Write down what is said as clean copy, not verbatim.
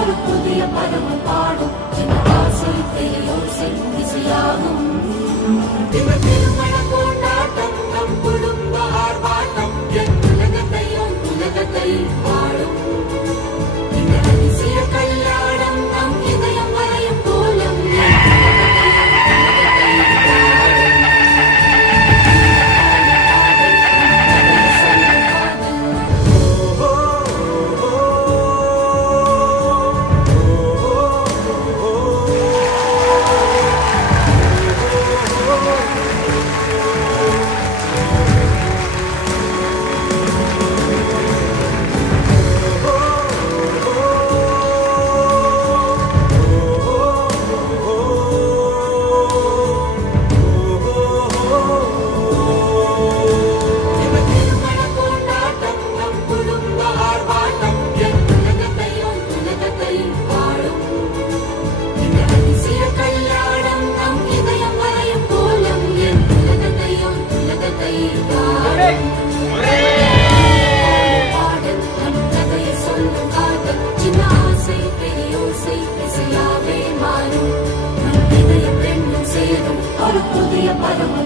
ஒரு புதிய பருவம் பாடும் சின்ன ஆசை பெரியோசை இசையாகும் இந்த திருமண கொண்டாட்டம் நம் குடும்ப ஆர்ப்பாட்டம் என் உலகத்தை வாழும் இந்த அதிசய கல்யாணம் நம் இதயம் வரையும் கோலம் ஒரு புதிய பருவம்